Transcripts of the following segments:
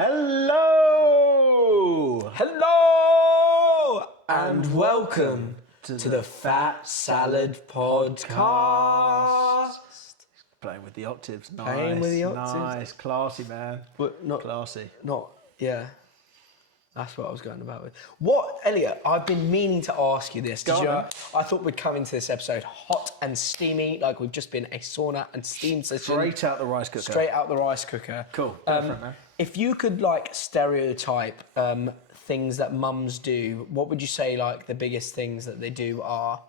Hello! Hello! And welcome to the Fat Salad Podcast. Playing with the octaves. Nice. Playing with the octaves. Nice. Classy, man. But not classy. Yeah. That's what I was going about with. What, Elliot, I've been meaning to ask you this. I thought we'd come into this episode hot and steamy, like we've just been a sauna and steam session. Straight out the rice cooker. Straight out the rice cooker. Cool. Go for it, man. If you could, like, stereotype things that mums do, what would you say, like, the biggest things that they do are?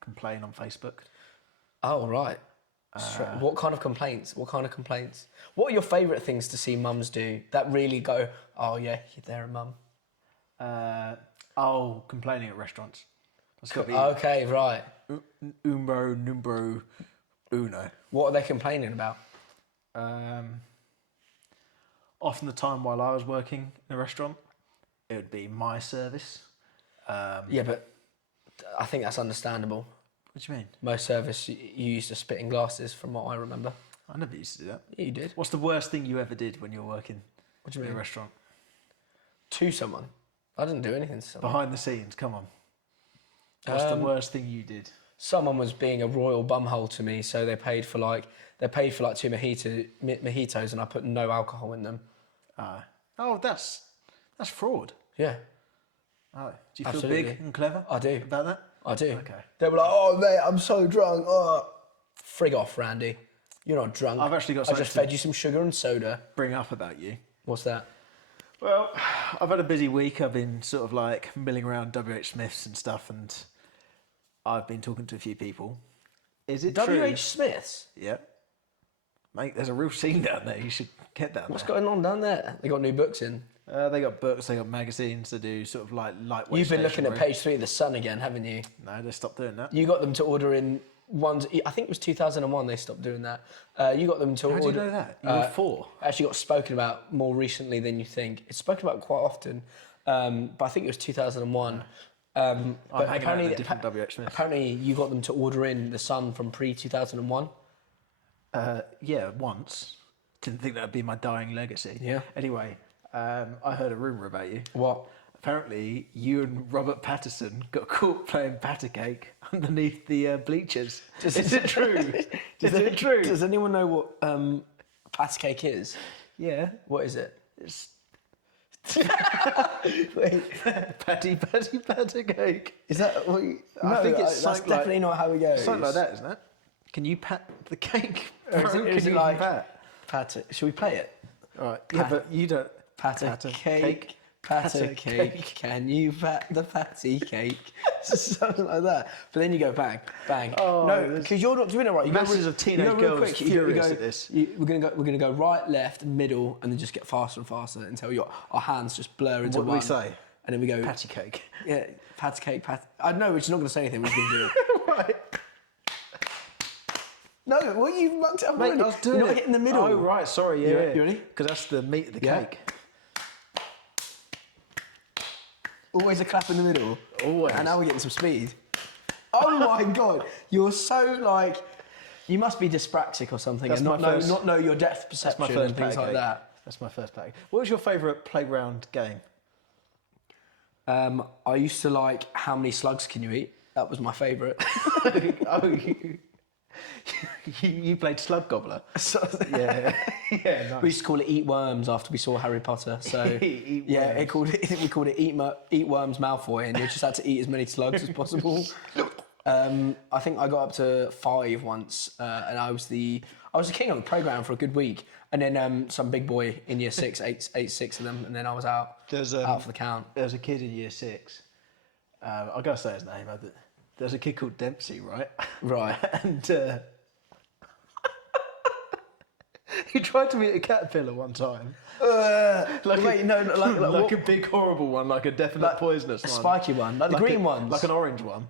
Complain on Facebook. Oh, right. What kind of complaints? What are your favourite things to see mums do that really go, oh, yeah, they're a mum? Complaining at restaurants. Okay, right. Numero uno. What are they complaining about? Often the time while I was working in a restaurant, it would be my service. Yeah, but I think that's understandable. What do you mean? Most service, you used to spit in glasses, from what I remember. I never used to do that. Yeah, you did. What's the worst thing you ever did when you were working What do you in mean? a restaurant? To someone? I didn't do anything to someone. Behind the scenes, come on. What's the worst thing you did? Someone was being a royal bumhole to me, so they paid for like 2 mojitos, and I put no alcohol in them. That's fraud. Yeah, Oh, do you feel Absolutely. big and clever? I do. About that? I do. Okay. They were like, "Oh mate, I'm so drunk." Oh, frig off, Randy. You're not drunk. I've actually got I something just to- fed you some sugar and soda. Bring up about you. What's that? Well, I've had a busy week. I've been sort of like milling around WH Smith's and stuff, and I've been talking to a few people. Is it true? WH Smith's. Yeah. Mate, there's a real scene down there. You should get down What's there. going on down there? They got new books in. They got books, they got magazines, they do sort of like lightweight. You've been looking at stationery. page 3 of The Sun again, haven't you? No, they stopped doing that. You got them to order in ones. I think it was 2001 they stopped doing that. You got them to How order. do you know that? You were 4. Actually got spoken about more recently than you think. It's spoken about quite often, but I think it was 2001. But hanging out apparently, in a different WH Smith. apparently you got them to order in The Sun from pre-2001. Yeah, once. Didn't think that would be my dying legacy. Yeah. Anyway, I heard a rumour about you. What? Apparently, you and Robert Pattinson got caught playing Pat-A-Cake underneath the bleachers. Is it true? Is it true? Does anyone know what Pat-A-Cake is? Yeah. What is it? It's Wait, Pat-A-Cake. is that what you... I think it's that's something definitely like- not how it goes. Something like that, isn't it? Can you pat the cake? Or is it- Can is it you like- pat? Should we play it? All right. Yeah, but you don't. Pat-A-Cake, Pat-A-Cake, can you pat the patty cake? Something like that. But then you go bang, bang. Oh, no, because you're not doing it right. You masses go, of teenage you go real girls quick. furious at this. We're gonna go right, left, middle, and then just get faster and faster until our hands just blur into What do one. we say? And then we go Patty cake. Yeah, Pat-A-Cake, I know we're just not gonna say anything. We're just gonna do it. Right. No, well you've mucked it up Mate, already. I was doing You're not it. hitting the middle. Oh, right, sorry, yeah. You ready? Because that's the meat of the Yeah. cake. Always a clap in the middle. Always. And now we're getting some speed. Oh my God, you're so like, you must be dyspraxic or something That's and my first- not know your depth That's perception my first and things like Pat-A-Cake. that. That's my first Pat-A-Cake. What was your favourite playground game? I used to like how many slugs can you eat? That was my favourite. You played Slug Gobbler. So- Yeah, yeah, nice. We used to call it eat worms after we saw Harry Potter. So Eat yeah, worms. we called it eat worms Malfoy, and you just had to eat as many slugs as possible. I think I got up to 5 once, and I was the king on the playground for a good week. And then some big boy in year 6 ate 6 of them, and then I was out out for the count. There was a kid in year 6. I gotta say his name. There's a kid called Dempsey, right? Right. And he tried to eat a caterpillar one time. Like a big horrible one, like a definite poisonous A one. spiky one, like the green ones. Like an orange one.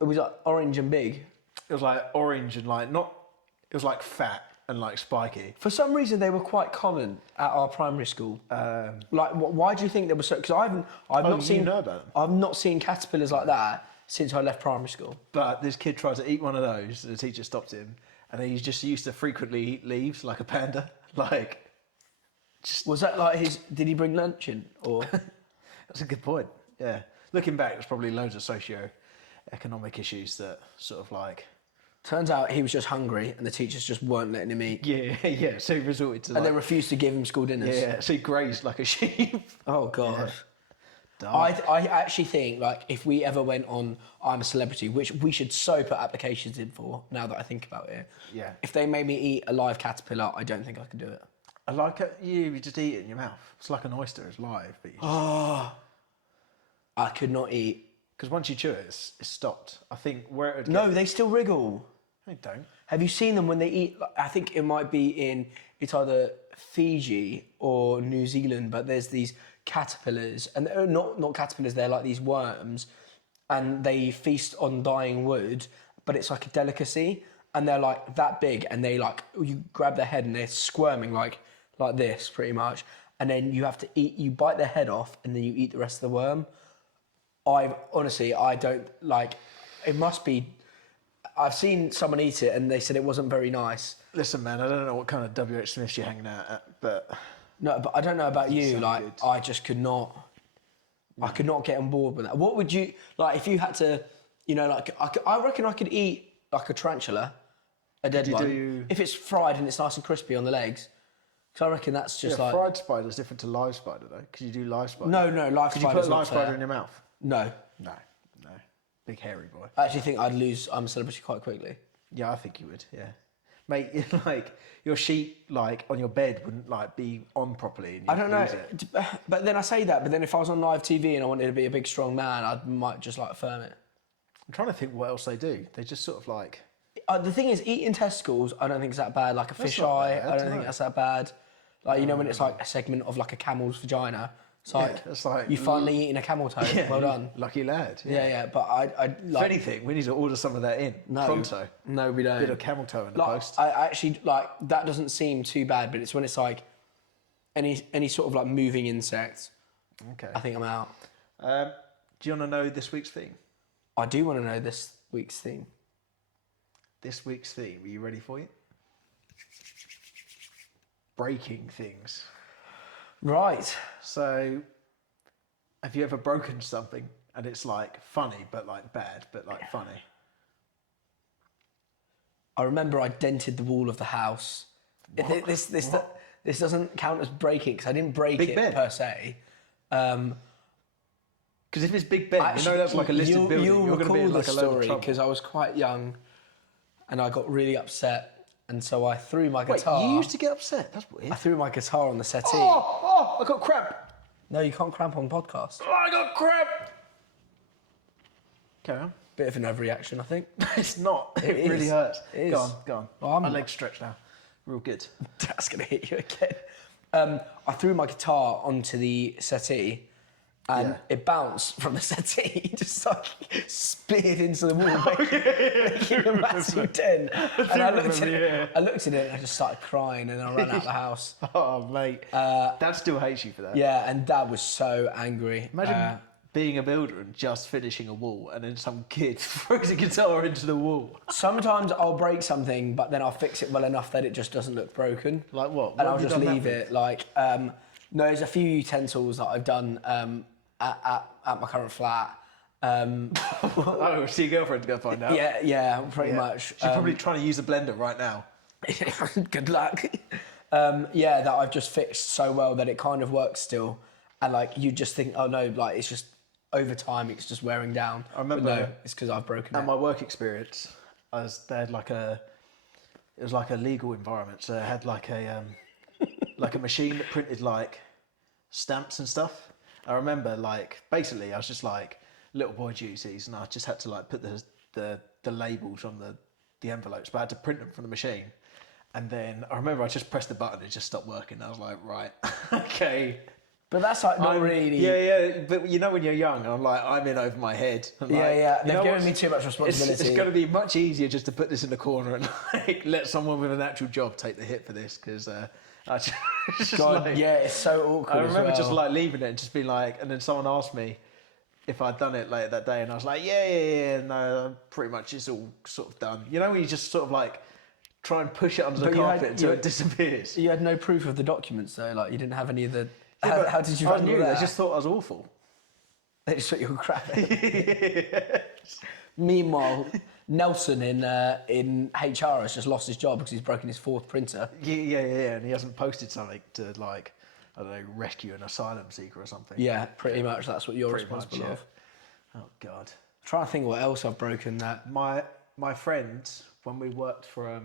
It was like orange and big. It was like orange and like not. It was like fat and like spiky. For some reason, they were quite common at our primary school. Why do you think they were so? Because I've not seen. You know about them. I've not seen caterpillars like that since I left primary school. But this kid tried to eat one of those, and the teacher stopped him. And he just used to frequently eat leaves like a panda. Like Was that like his? Did he bring lunch in or? That's a good point. Yeah. Looking back, there's probably loads of socio-economic issues that sort of like. Turns out he was just hungry, and the teachers just weren't letting him eat. Yeah. So he resorted to. And they refused to give him school dinners. Yeah. So he grazed like a sheep. Oh God. Yeah. I actually think like if we ever went on I'm a Celebrity, which we should so put applications in for now that I think about it. Yeah. If they made me eat a live caterpillar, I don't think I could do it. I like it. You just eat it in your mouth. It's like an oyster. It's live, but you just... I could not eat. Because once you chew it, it's stopped. I think where it would No, they still wriggle. They don't. Have you seen them when they eat? I think it might be it's either Fiji or New Zealand, but there's these caterpillars, and they're not caterpillars, they're like these worms, and they feast on dying wood, but it's like a delicacy, and they're like that big, and they like, you grab their head and they're squirming like this pretty much, and then you have to you bite their head off, and then you eat the rest of the worm. I don't like, it must be, I've seen someone eat it and they said it wasn't very nice. Listen, man, I don't know what kind of WH Smiths you're hanging out at, but... No, but I don't know about you, like, good. I just could not, I could not get on board with that. What would you, like, if you had to, you know, like, I reckon I could eat, like, a tarantula, a dead one, if it's fried and it's nice and crispy on the legs. So I reckon that's just like... fried spider is different to live spider, though, because you do live spider. No, live spider. Could you put a live spider in your mouth? No. No. Big hairy boy. I actually think I'd lose I'm a Celebrity quite quickly. Yeah, I think you would, yeah. Mate, like, your sheet, like, on your bed wouldn't, like, be on properly. And I don't know, but then I say that, but then if I was on live TV and I wanted to be a big, strong man, I might just, like, affirm it. I'm trying to think what else they do. They just sort of, like... The thing is, eating testicles, I don't think it's that bad. Like a fish eye, I don't think that's that bad. Like, you know, when it's, like, a segment of, like, a camel's vagina... It's like you finally eaten a camel toe. Yeah, well done, lucky lad. Yeah. But I like, if anything, we need to order some of that in. Pronto. No, we don't. Bit of camel toe in the like, post. I actually like that. Doesn't seem too bad, but it's when it's like any sort of like moving insect. Okay. I think I'm out. Do you want to know this week's theme? I do want to know this week's theme. This week's theme. Are you ready for it? Breaking things. Right. So, have you ever broken something and it's like funny, but like bad, but like funny? I remember I dented the wall of the house. This doesn't count as breaking because I didn't break Big it Ben. per se. Because if it's Big Ben, actually, you know that's like a listed building. You'll You're going to be in like a story load of because I was quite young, and I got really upset. And so I threw my guitar. Wait, you used to get upset? That's weird. I threw my guitar on the settee. Oh, I got cramp. No, you can't cramp on podcast. Oh, I got cramp. Carry on. Bit of an overreaction, I think. It's not. It really hurts. Go on. Well, my leg's stretched now. Real good. That's going to hit you again. I threw my guitar onto the settee and it bounced from the settee, just like speared into the wall, making a massive dent. And I looked at it and I just started crying and then I ran out of the house. Oh, mate. Dad still hates you for that. Yeah, and Dad was so angry. Imagine being a builder and just finishing a wall and then some kid throws a guitar into the wall. Sometimes I'll break something, but then I'll fix it well enough that it just doesn't look broken. Like what? And I'll just leave it. Like, no, there's a few utensils that I've done at my current flat. Oh, so your girlfriend's going to find out? Yeah, pretty much. She's probably trying to use a blender right now. Good luck. That I've just fixed so well that it kind of works still. And like, you just think, oh no, like it's just, over time, it's just wearing down. I remember. But no, it's because I've broken it. At my work experience, they had like it was like a legal environment. So they had like a machine that printed like stamps and stuff. I remember like, basically I was just like little boy duties and I just had to like put the labels on the envelopes, but I had to print them from the machine. And then I remember I just pressed the button and it just stopped working. I was like, right, okay. But that's like not really... Yeah, but you know when you're young, I'm in over my head. I'm They've given me too much responsibility. It's going to be much easier just to put this in the corner and like let someone with an actual job take the hit for this because it's so awkward. I remember just like leaving it and just being like, and then someone asked me if I'd done it later that day, and I was like, no, pretty much it's all sort of done. You know when you just sort of like try and push it under the But you had- carpet until you- it disappears. You had no proof of the documents though. Like you didn't have any of the. Yeah, How did you I handle knew, that? they just thought I was awful. They just thought you were crap. Meanwhile, Nelson in HR has just lost his job because he's broken his fourth printer. Yeah, and he hasn't posted something to like, I don't know, rescue an asylum seeker or something. Yeah, pretty much. That's what you're Pretty responsible much, yeah. of. Oh God. I'm trying to think what else I've broken that. My friends, when we worked for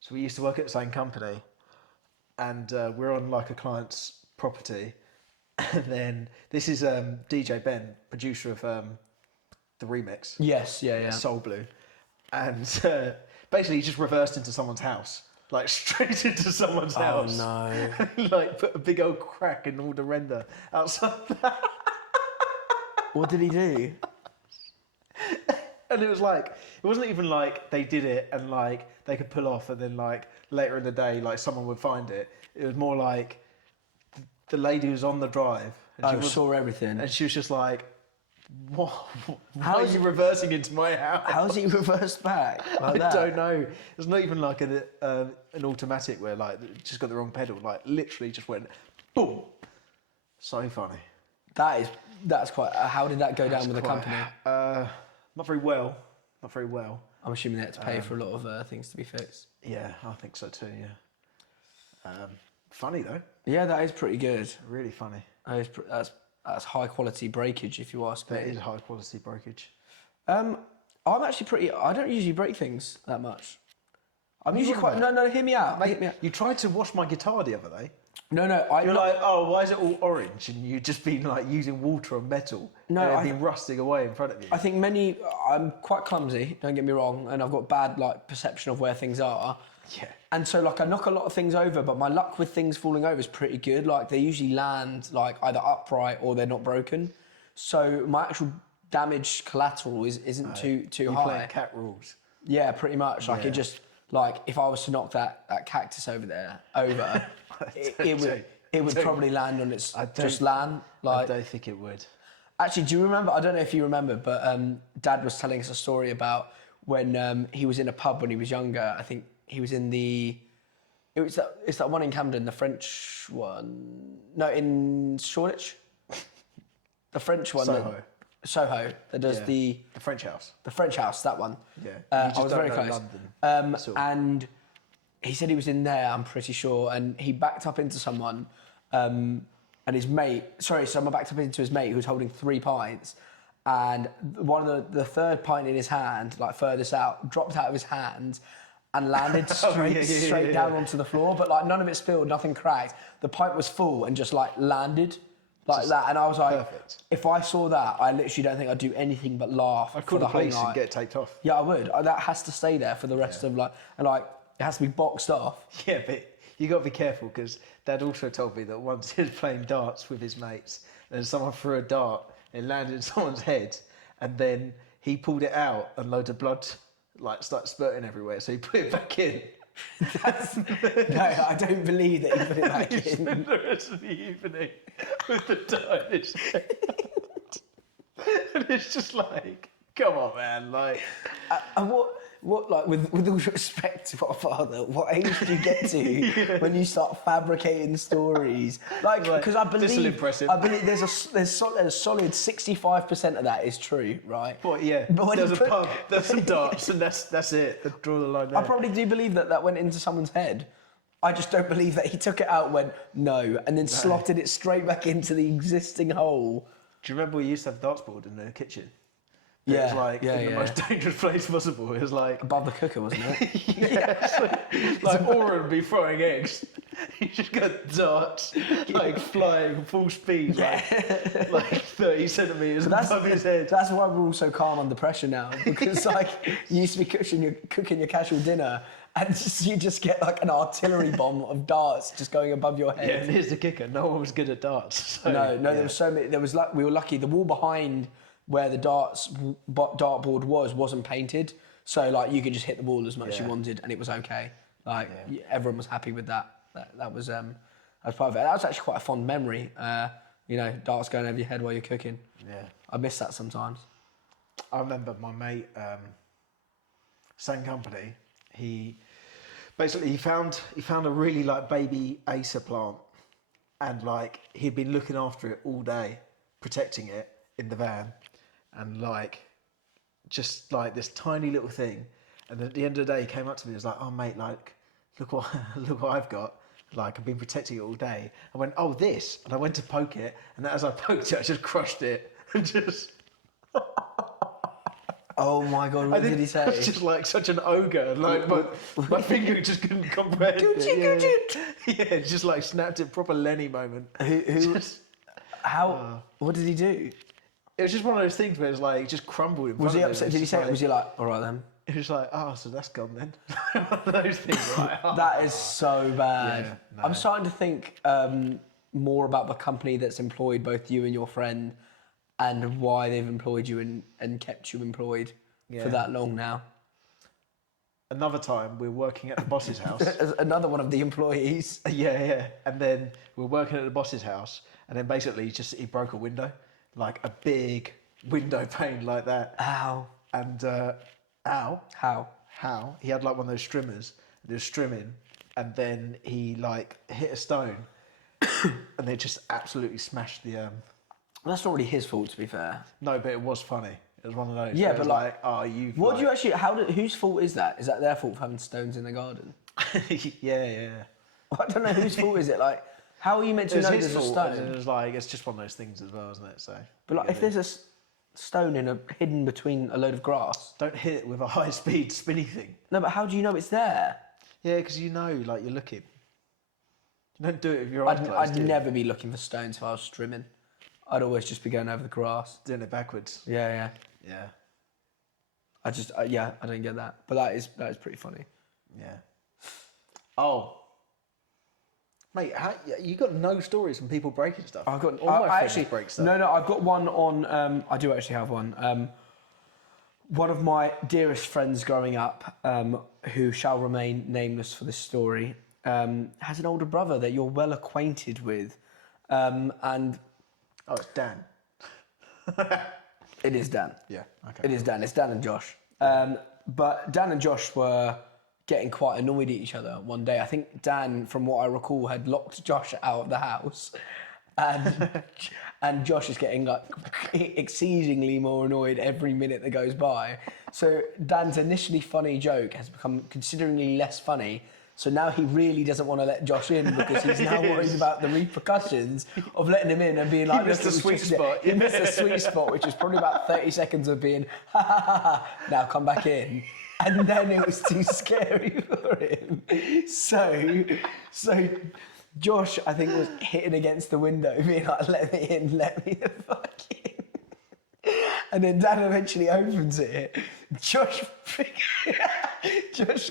so we used to work at the same company, and we're on like a client's property, and then this is DJ Ben, producer of the remix. Yes, yeah. Soul Blue, and basically he just reversed into someone's house, like straight into someone's house. Oh no! Like put a big old crack in all the render outside. What did he do? And it was like, it wasn't even like they did it and like they could pull off and then like later in the day like someone would find it. It was more like the lady was on the drive and Saw everything. and she was just like, what? How Why are is you reversing into my house? How's he reversed back? Like I that? don't know. It's not even like an automatic where like it just got the wrong pedal. Like literally just went boom. So funny. That's quite. How did that go down with the Quite- company? Not very well. Not very well. I'm assuming they had to pay for a lot of things to be fixed. Yeah, I think so too. Yeah. Funny though. Yeah, that is pretty good. Really funny. That's high quality breakage, if you ask me. That is high quality breakage. I'm actually pretty. I don't usually break things that much. I'm usually quite. wouldn't, No, hear me out. Mate, Hear me out. you tried to wash my guitar the other day. No. You're like, oh, why is it all orange? And you've just been like using water and metal. No, and it'd been rusting away in front of you. I think I'm quite clumsy. Don't get me wrong, and I've got bad like perception of where things are. Yeah. And so like I knock a lot of things over, but my luck with things falling over is pretty good. Like they usually land like either upright or they're not broken. So my actual damage collateral isn't too You're high. playing cat rules. Yeah, pretty much. Like Yeah. it just like if I was to knock that cactus over, it would probably land on its just land. I Like don't think it would. actually, do you remember? I don't know if you remember, but Dad was telling us a story about when he was in a pub when he was younger. I think he was in it's that one in Camden, the French one. No, in Shoreditch. The French one. Soho. Soho. That does Yeah. the French house. French house. That one. Yeah. You I just was don't very know close. London, sort of. And he said he was in there. I'm pretty sure, and he backed up into someone. And his mate, someone backed up into his mate who was holding 3 pints, and one of the third pint in his hand, like furthest out, dropped out of his hand and landed straight down onto the floor. But like none of it spilled, nothing cracked. The pint was full and just like landed like that. And I was like, perfect. if I saw that, I literally don't think I'd do anything but laugh. I'd for call the the whole police and night. get it taped off. Yeah, I would. That has to stay there for the rest of like, and like it has to be boxed off. Yeah, but you got to be careful because Dad also told me that once he was playing darts with his mates and someone threw a dart and landed in someone's head and then he pulled it out and loads of blood like started spurting everywhere, so he put it back in. No, I don't believe that he put it back He in. spent the rest of the evening with the dart in his head. And it's just like, come on, man, like. And what like with all respect to our father, what age do you get to when you start fabricating stories? Like because I this'll believe impress him. there's a solid 65% of that is true, right? What, yeah, But when there's you a put- pub, there's some darts, and that's it. Draw the line there. I probably do believe that went into someone's head. I just don't believe that he took it out, went no, and then slotted it straight back into the existing hole. Do you remember we used to have a darts board in the kitchen? Yeah, It was like yeah, in the yeah. most dangerous place possible. It was like, Above the cooker, wasn't it? like Aura would be throwing eggs. You just got darts, like flying full speed, like 30 centimetres above his head. That's why we're all so calm under pressure now, because like you used to be cooking your casual dinner, and you just get like an artillery bomb of darts just going above your Yeah, head. and here's the kicker: no one was good at darts. So, No, yeah. there was so many. We were lucky. The wall behind where the dartboard wasn't painted, so like you could just hit the wall as much as you wanted, and it was okay. Like everyone was happy with that. That was part of it. That was actually quite a fond memory. Darts going over your head while you're cooking. Yeah. I miss that sometimes. I remember my mate, same company. He Basically, he found a really like baby Acer plant, and like he'd been looking after it all day, protecting it in the van, and like just like this tiny little thing. And at the end of the day, he came up to me and was like, "Oh mate, like look what look what I've got. Like I've been protecting it all day." I went, "Oh this," and I went to poke it, and as I poked it, I just crushed it and just. Oh my God, what did he say? I was just like such an ogre. Like my finger just couldn't comprehend it. Yeah, just like snapped it. Proper Lenny moment. What did he do? It was just one of those things where it's like it just crumbled in front Was he of me. upset? Did he say it? Was he like, all right then? It was like, oh, so that's gone then. One of those things. Like, oh. That is so bad. Yeah, no. I'm starting to think more about the company that's employed both you and your friend and why they've employed you and kept you employed for that long now. Another time, we're working at the boss's house. Another one of the employees. Yeah. And then we're working at the boss's house, and then basically he broke a window, like a big window pane like that. Ow. And How? He had like one of those strimmers, and he was strimming, and then he like hit a stone, and they just absolutely smashed the. That's not really his fault, to be fair. No, but it was funny. It was one of those. Yeah, where it but was like, oh, you. What do you actually? Whose fault is that? Is that their fault for having stones in the garden? Yeah. I don't know whose fault is it. Like, how are you meant to know there's a stone? It was like it's just one of those things as well, isn't it? So. But like, if there's a stone hidden between a load of grass, don't hit it with a high-speed spinny thing. No, but how do you know it's there? Yeah, because you know, like you're looking. You don't do it if your eyes closed. I'd never be looking for stones if I was strimming. I'd always just be going over the grass. Doing it backwards. Yeah. I don't get that. But that is pretty funny. Yeah. Oh. Mate, you got no stories from people breaking stuff? I've got... All my friends break stuff. No, I've got one on... I do actually have one. One of my dearest friends growing up, who shall remain nameless for this story, has an older brother that you're well acquainted with. And... Oh, it's Dan. It is Dan. Yeah, okay. It is Dan. It's Dan and Josh. But Dan and Josh were getting quite annoyed at each other one day. I think Dan, from what I recall, had locked Josh out of the house. And Josh is getting like exceedingly more annoyed every minute that goes by. So Dan's initially funny joke has become considerably less funny. So now he really doesn't want to let Josh in because he's now worried about the repercussions of letting him in and being like, he missed the sweet spot. He missed the sweet spot, which is probably about 30 seconds of being, ha ha ha ha, now come back in. And then it was too scary for him. So Josh, I think, was hitting against the window, being like, let me in, let me the fuck in. And then Dan eventually opens it. Josh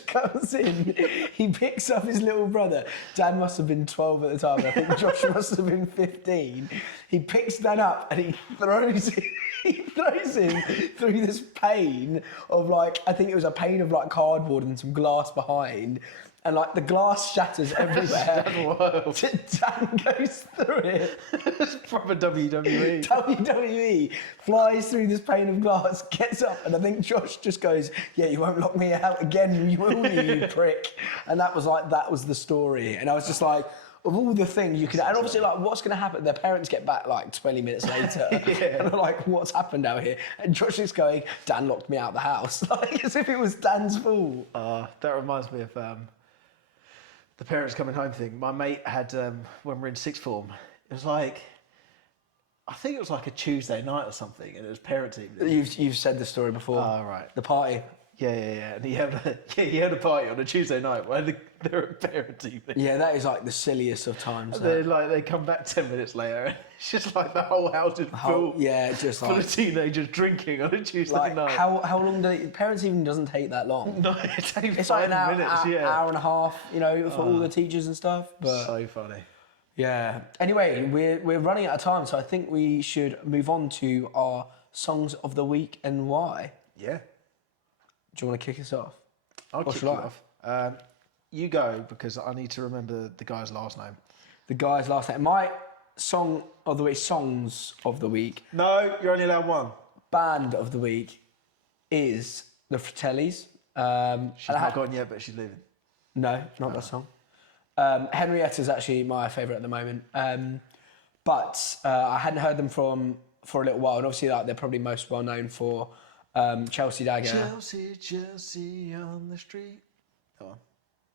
comes in. He picks up his little brother. Dan must have been 12 at the time. I think Josh must have been 15. He picks Dan up and he throws him through this pane of like, I think it was a pane of like cardboard and some glass behind. And like the glass shatters everywhere. Dan goes through it. It's proper WWE. WWE flies through this pane of glass, gets up, and I think Josh just goes, "Yeah, you won't lock me out again, you will, you prick." And that was the story. And I was just like, of all the things you could, and obviously like, what's going to happen? Their parents get back like 20 minutes later, and they're like, "What's happened out here?" And Josh is going, "Dan locked me out of the house," like as if it was Dan's fault. That reminds me of the parents coming home thing. My mate had, when we were in sixth form, it was like, I think it was like a Tuesday night or something, and it was parent evening. You've said the story before. Oh, right. The party. Yeah. And he had a party on a Tuesday night where they're at parent evening. Yeah, that is like the silliest of times. They come back 10 minutes later, and it's just like the whole house is full. Yeah, just full of teenagers drinking on a Tuesday night. How long do parents even doesn't take that long? No, it takes it's 5 like minutes. Hour and a half, for all the teachers and stuff. But so funny. Yeah. Anyway, we're running out of time, so I think we should move on to our songs of the week and why. Yeah. Do you want to kick us off? I'll kick you off. You go, because I need to remember the guy's last name. The guy's last name. My songs of the week. No, you're only allowed one. Band of the week is the Fratellis. She's not gone yet, but she's leaving. No, not that song. Henrietta's actually my favourite at the moment. But I hadn't heard them for a little while, and obviously like, they're probably most well known for Chelsea Dagger. Chelsea on the street. Go on.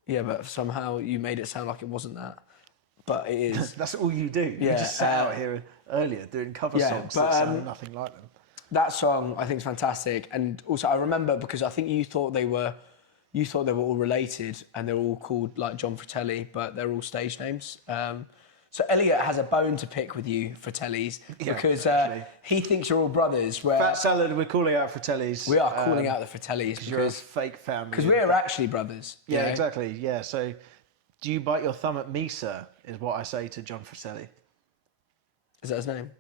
Yeah, but somehow you made it sound like it wasn't that. But it is. That's all you do. Yeah, You just sat out here earlier doing cover songs that sound nothing like them. That song I think is fantastic, and also I remember because I think you thought they were all related, and they're all called like John Fratelli, but they're all stage names. So Elliott has a bone to pick with you, Fratellis, because he thinks you're all brothers. Where Fat Salad, we're calling out Fratellis. we are calling out the Fratellis because you're a fake family. Because we're actually brothers. Yeah, exactly. Yeah. So, do you bite your thumb at me, sir? Is what I say to John Fratelli. Is that his name?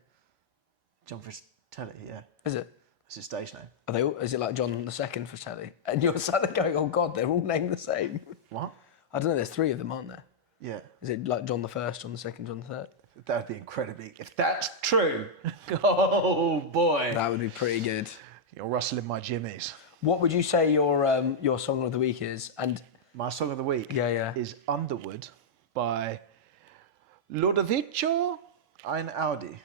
John Fratelli. Yeah. Is it? It's his stage name. Are they all? Is it like John the Second Fratelli? And you're sat there going, "Oh God, they're all named the same." What? I don't know. There's 3 of them, aren't there? Yeah. Is it like John the First, John the Second, John the Third? That'd be incredibly. If that's true, oh boy, That would be pretty good. you're rustling my jimmies. What would you say your song of the week is? And My song of the week is Underwood by Ludovico Einaudi.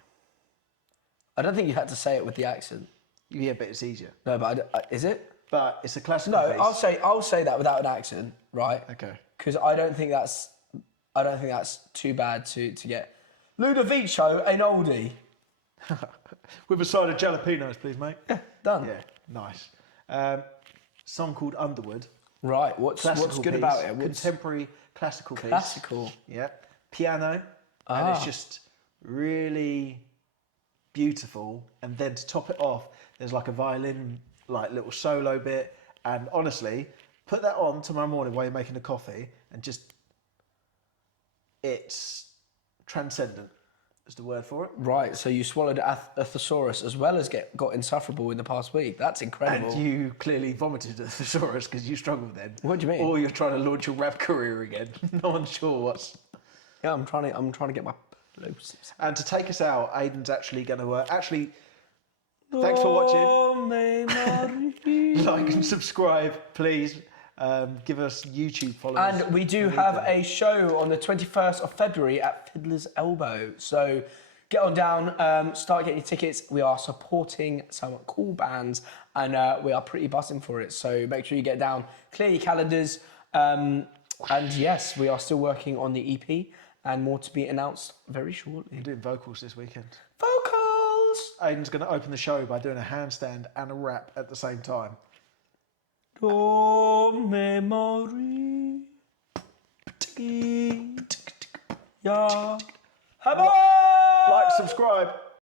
I don't think you had to say it with the accent. Yeah, but it's easier. No, but is it? But it's a classical No, piece. I'll say that without an accent, right? Okay. Because I don't think that's too bad to get. Ludovico Einaudi. With a side of jalapenos, please, mate. Yeah, done. Yeah, nice. Song called Underwood. Right. What's Classical good piece, about it? Contemporary classical piece. Classical. Yeah. Piano. And it's just really beautiful. And then to top it off, there's like a violin, like little solo bit. And honestly, put that on tomorrow morning while you're making the coffee and just, it's transcendent is the word for it. Right. So you swallowed a thesaurus as well as got insufferable in the past week. That's incredible. And you clearly vomited a thesaurus because you struggled then. What do you mean? Or you're trying to launch your rap career again. No one's sure what's. Yeah, I'm trying to get my plosives. And to take us out, Aidan's actually going to thanks for watching. Like and subscribe, please. Give us YouTube followers. And we do have a show on the 21st of February at Fiddler's Elbow. So get on down, start getting your tickets. We are supporting some cool bands and we are pretty buzzing for it. So make sure you get down, clear your calendars. And yes, we are still working on the EP and more to be announced very shortly. We're doing vocals this weekend. Vocals! Aidan's going to open the show by doing a handstand and a rap at the same time. Ton memory. Yeah. Like, subscribe.